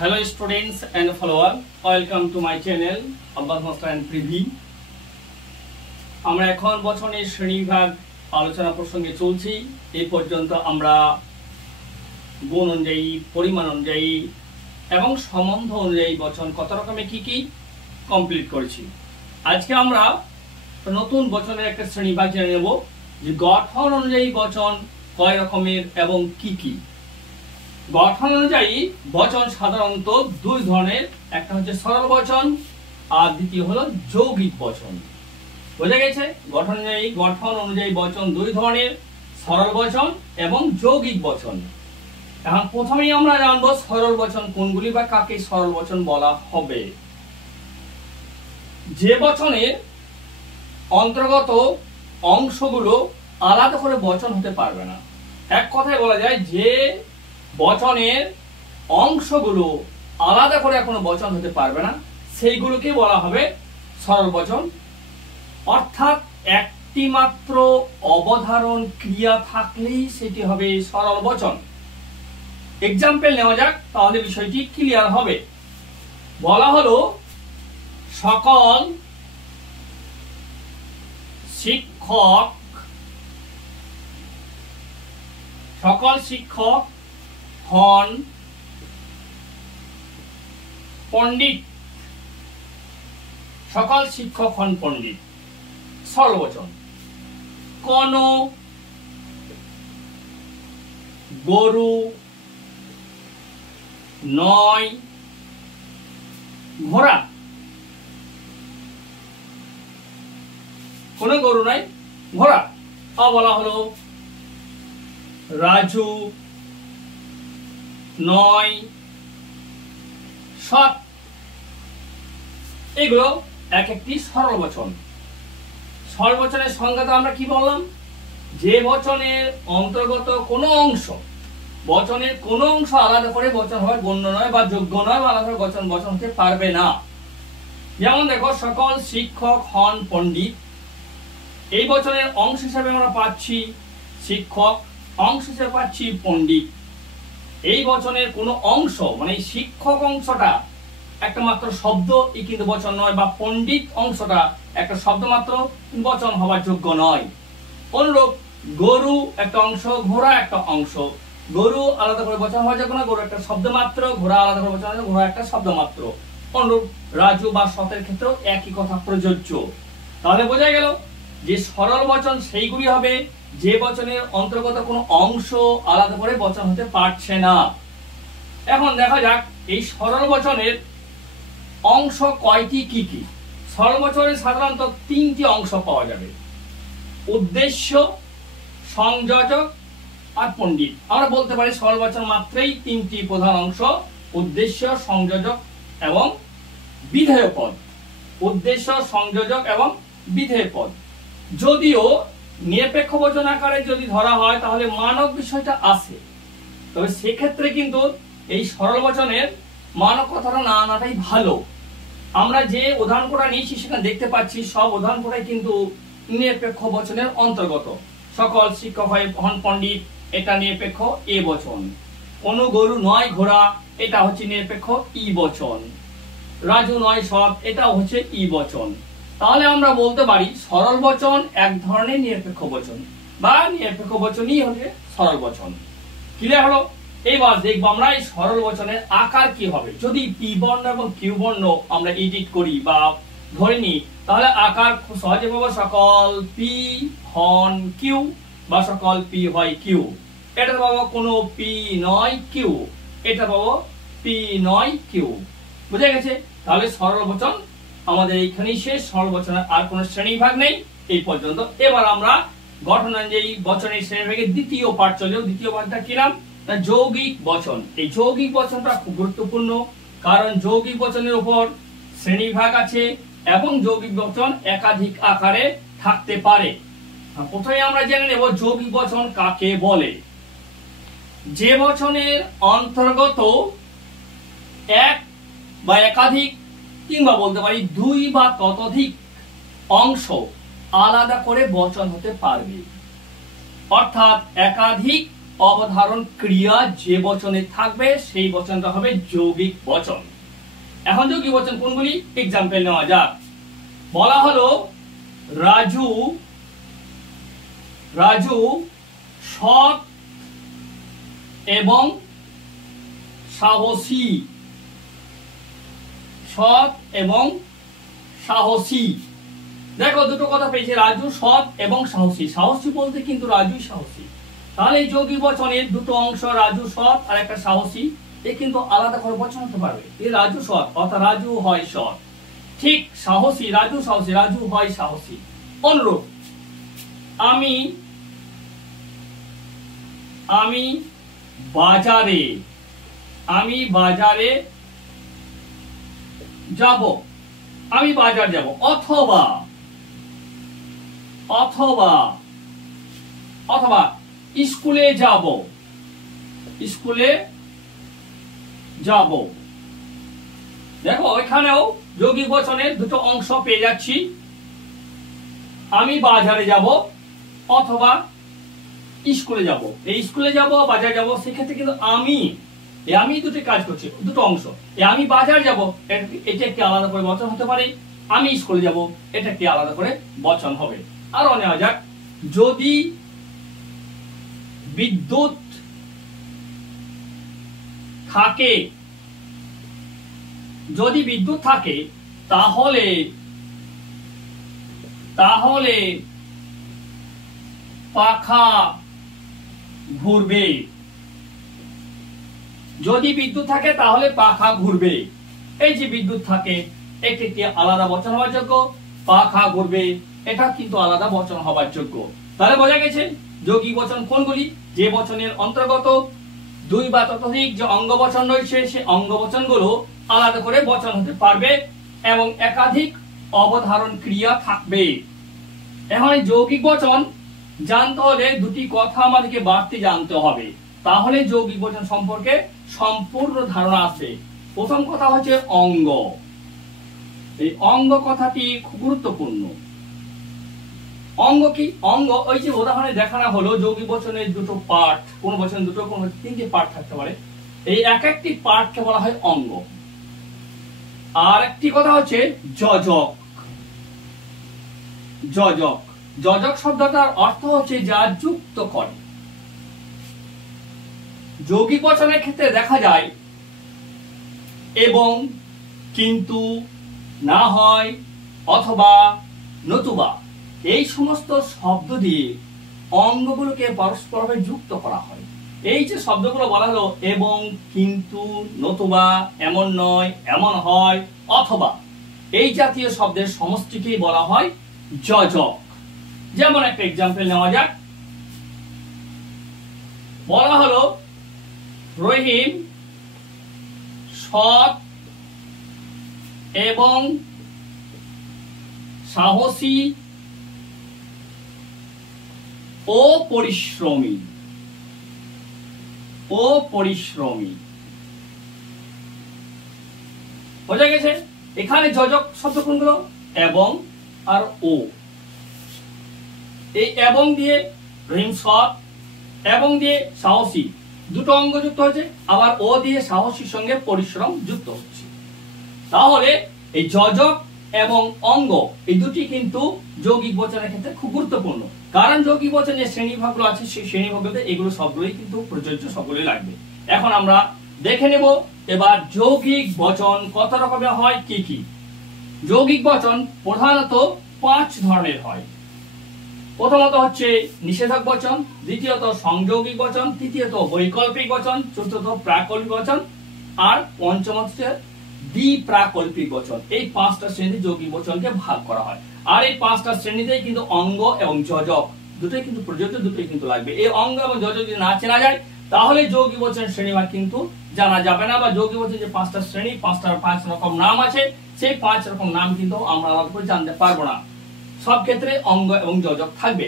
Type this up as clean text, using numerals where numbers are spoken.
Hello students and follower, welcome to my channel Abbas Master and Privy। আমরা এখন বচনের শ্রেণীবিভাগ আলোচনা প্রসঙ্গে চলছি। এই পর্যন্ত আমরা গুণ অনুযায়ী, পরিমাণ অনুযায়ী এবং সম্বন্ধ অনুযায়ী বচন কত রকমের কি কমপ্লিট করেছি। আজকে আমরা নতুন বচনের একটা শ্রেণীবিভাগ জেনে নেব যে গঠন অনুযায়ী বচন কয় রকমের এবং কি। গঠন অনুযায়ী বচন সাধারণত দুই ধরনের, একটা হচ্ছে সরল বচন আর দ্বিতীয় হলো যৌগিক বচন। বোঝা গেছে? গঠন অনুযায়ী বচন দুই ধরনের, সরল বচন এবং যৌগিক বচন। এখন প্রথমেই আমরা জানবো সরল বচন কোনগুলি বা কাকে সরল বচন বলা হবে। যে বচনের অন্তর্গত অংশগুলো আলাদা করে বচন হতে পারবে না। এক কথায় বলা যায় যে বচনের অংশগুলো আলাদা করে কোনো বচন হতে পারবে না, সেইগুলোকে বলা হবে সরল বচন। অর্থাৎ একটি মাত্র অবধারণ ক্রিয়া থাকলেই সেটি হবে সরল বচন। এক্সাম্পল নেওয়া যাক, তাহলে বিষয়টি ক্লিয়ার হবে। বলা হলো সকল শিক্ষক হন পণ্ডিত। সকল শিক্ষক হন পণ্ডিত, সরল বচন। কোন গরু নয় ঘোড়া। কোন গরু নয় ঘোড়া। বলা হলো রাজু নয় সৎ। এগুলো এক একটি সরল বচন। সরল বচনের সংজ্ঞা তো আমরা কি বললাম? যে বচনের অন্তর্গত কোনো অংশ, বচনের কোনো অংশ আলাদা করে বচন হয় গণ্য নয় বা যোগ্য নয় বা আলাদা করে বচন হতে পারবে না। যেমন দেখো, সকল শিক্ষক হন পণ্ডিত। এই বচনের অংশ হিসেবে আমরা পাচ্ছি শিক্ষক, অংশ হিসেবে পাচ্ছি পণ্ডিত। এই বচনের কোনো অংশ মানে শিক্ষক অংশটা একটা মাত্র শব্দ, কিন্তু বচন নয়, বা পণ্ডিত অংশটা একটা শব্দ মাত্র, বচন হওয়ার যোগ্য নয়। অনুরূপ গরু একটা অংশ, ঘোড়া একটা অংশ। গরু আলাদা করে বচন হওয়া যাবে না, গরু একটা শব্দ মাত্র। ঘোড়া আলাদা করে বচন হবে, ঘোড়া একটা শব্দ মাত্র। অনুরূপ রাজু বা সতের ক্ষেত্রেও একই কথা প্রযোজ্য। তাহলে বোঝা গেল যে সরল বচন সেইগুলি হবে যে বচনের অন্তর্গত কোনো অংশ আলাদা করে বচন হতে পারছে না। এখন দেখা যাক এই সরল বচনের অংশ কয়টি কি। সরল বচনের সাধারণত তিনটি অংশ পাওয়া যাবে: উদ্দেশ্য, সংযোজক আর পণ্ডিত। আমরা বলতে পারি সরল বচন মাত্রই তিনটি প্রধান অংশ: উদ্দেশ্য, সংযোজক এবং বিধেয় পদ। উদ্দেশ্য, সংযোজক এবং বিধেয় পদ। যদিও নিরপেক্ষ বচন আকারে যদি ধরা হয় তাহলে মানক বিষয়টা আসে, তবে সেক্ষেত্রে কিন্তু এই সরল বচনের মানক কথাটা না আনাটাই ভালো। আমরা যে উদাহরণ কোটা নিয়েছি সেখানে দেখতে পাচ্ছি সব উদাহরণ কোটাই কিন্তু নিরপেক্ষ বচনের অন্তর্গত। সকল শিক্ষক হন পণ্ডিত, এটা নিরপেক্ষ এ বচন। কোন গরু নয় ঘোড়া, এটা হচ্ছে নিরপেক্ষ ই বচন। রাজু নয় সৎ, এটা হচ্ছে ই বচন। তাহলে আমরা বলতে পারি সরল বচন এক ধরনের নিরপেক্ষ বচন, বা নিরপেক্ষ বচনই হচ্ছে সরল বচন। ক্লিয়ার হলো? এইবার দেখবো আমরা এই সরল বচনের আকার কি হবে। যদি পি বর্ণ এবং কিউ বর্ণ আমরা এডিট করি বা ধরে নিই, তাহলে আকার খুব সহজে পাবো সকল পি হন কিউ বা সকল পি হয় কিউ। এটা পাবো কোনো পি নয় কিউ, এটা পাবো পি নয় কিউ। বুঝে গেছে? তাহলে সরল বচন আমাদের এইখানেই শেষ। সরল বচনের আর কোনো শ্রেণীবিভাগ নেই এই পর্যন্ত। এবার আমরা গঠন অনুযায়ী বচনের শ্রেণীবিভাগের দ্বিতীয় পার্ট চলে যাব। দ্বিতীয় পার্টটা কি নাম? যৌগিক বচন। এই যৌগিক বচনটা খুব গুরুত্বপূর্ণ, কারণ যৌগিক বচনের উপর শ্রেণীবিভাগ আছে এবং যৌগিক বচন একাধিক আকারে থাকতে পারে। প্রথমে আমরা জেনে নেব যৌগিক বচন কাকে বলে। যে বচনের অন্তর্গত এক বা একাধিক, কিংবা বলতে পারি দুই বা ততোধিক অংশ আলাদা করে বচন হতে পারবে। অর্থাৎ একাধিক অবধারণ ক্রিয়া যে বচনে থাকবে সেই বচনটা হবে যৌগিক বচন। এখন যৌগিক বচন কোনগুলি এক্সাম্পল নেওয়া যাক। বলা হলো রাজু রাজু সৎ এবং সাহসী। সৎ এবং সাহসী। দেখো দুটো কথা পেয়েছে, রাজু সৎ এবং সাহসী। সাহসী বলতে কিন্তু রাজুই সাহসী। তাহলে এই যৌগিক বচনের দুটো অংশ, রাজু সৎ আর একটা সাহসী, এ কিন্তু আলাদা করে বচন হতে পারবে। এই রাজু সৎ অর্থাৎ রাজু হয় সৎ, ঠিক সাহসী রাজু সাহসী, রাজু হয় সাহসী। অনুরূপ আমি আমি বাজারে যাব, আমি বাজার যাব। অথবা অথবা অথবা স্কুলে যাব, স্কুলে যাব। দেখো এখানেও যৌগিক বচনের দুটো অংশ পেয়ে যাচ্ছি, আমি বাজারে যাব অথবা স্কুলে যাব। এই স্কুলে যাব বাজার যাব, সেক্ষেত্রে কিন্তু আমি দুটো কাজ করছি, দুটো অংশ। আমি বাজার যাব, এটা একটি আলাদা করে বচন হতে পারে। আমি স্কুলে যাব, এটা একটি আলাদা করে বচন হবে। আরো নেওয়া যাক, যদি বিদ্যুৎ থাকে, যদি বিদ্যুৎ থাকে তাহলে তাহলে পাখা ঘুরবে। যদি বিদ্যুৎ থাকে তাহলে পাখা ঘুরবে। এই যে বিদ্যুৎ থাকে একটি আলাদা বচন হওয়ার যোগ্য, পাখা ঘুরবে এটা কিন্তু আলাদা বচন হবার যোগ্য। তাহলে বোঝা গেছে যৌগিক বচন কোনগুলি, যে বচনের অন্তর্গত দুই বা ততোধিক যে অঙ্গ বচন রয়েছে সেই অঙ্গ বচনগুলো আলাদা করে বচন হতে পারবে এবং একাধিক অবধারণ ক্রিয়া থাকবে। এখন যৌগিক বচন জানতে হলে দুটি কথা আমাদেরকে বাড়তি জানতে হবে, তাহলে যৌগিক বচন সম্পর্কে সম্পূর্ণ ধারণা আসবে। প্রথম কথা হচ্ছে অঙ্গ। এই অঙ্গ কথাটি খুব গুরুত্বপূর্ণ। অঙ্গ কি? অঙ্গ ওই যে উদাহরণে দেখানো হলো যৌগিক বচনের দুটো পার্ট, কোন বচন দুটো কোন তিনটি পার্ট থাকতে পারে, এই এক একটি পার্টকে বলা হয় অঙ্গ। আর একটি কথা হচ্ছে যোজক। যোজক যোজক শব্দটার অর্থ হচ্ছে যা যুক্ত করে। যৌগিক বচনের ক্ষেত্রে দেখা যায় এবং, কিন্তু, না হয়, অথবা, নতুবা এই সমস্ত শব্দ দিয়ে অঙ্গগুলোকে পরস্পরভাবে যুক্ত করা হয়। এই যে শব্দগুলো বলা হলো এবং, কিন্তু, নতুবা, এমন নয়, এমন হয়, অথবা, এই জাতীয় শব্দের সমষ্টিকেই বলা হয় যোজক। যেমন একটা এক্সাম্পল নেওয়া যাক। বলা হলো রহিম সৎ এবং সাহসী ও পরিশ্রমী। ও পরিশ্রমী বোঝা গেছে। এখানে যোজক শব্দ কোনগুলো? এবং আর ও। এই এবং দিয়ে রহিম সৎ, এবং দিয়ে সাহসী, দুটো অঙ্গ যুক্ত হচ্ছে, আবার ও দিয়ে সাহসীর সঙ্গে পরিশ্রম যুক্ত হচ্ছে। তাহলে এই যোজক এবং অঙ্গ এই দুটি কিন্তু যৌগিক বচনের ক্ষেত্রে খুব গুরুত্বপূর্ণ, কারণ যৌগিক বচনের যে শ্রেণীভাগগুলো আছে সেই শ্রেণীভাগগুলোতে এগুলো সবগুলোই কিন্তু প্রযোজ্য, সবগুলোই লাগবে। এখন আমরা দেখে নেব এবার যৌগিক বচন কত রকমের হয়, কি কি। যৌগিক বচন প্রধানত 5 ধরনের হয়। প্রথমত হচ্ছে নিষেধক বচন, দ্বিতীয়ত সংযৌগিক বচন, তৃতীয়ত বৈকল্পিক বচন, চতুর্থ প্রাকল্পিক বচন, আর পঞ্চম হচ্ছে দ্বিপ্রাকল্পিক বচন। এই 5টা শ্রেণী যৌগিক বচনকে ভাগ করা হয়। আর এই 5টা শ্রেণীতেই কিন্তু অঙ্গ এবং যোজক দুটোই কিন্তু প্রযোজ্য, দুটোই কিন্তু লাগবে। এই অঙ্গ এবং যোজক যদি না চেনা যায় তাহলে যৌগিক বচনের শ্রেণীভাগ কিন্তু জানা যাবে না, বা যৌগিক বচনের যে 5টা শ্রেণী, 5 রকম নাম আছে, সেই 5 রকম নাম কিন্তু আমরা আলাদা করে জানতে পারবো না। সব ক্ষেত্রে অঙ্গ এবং যোজক থাকবে।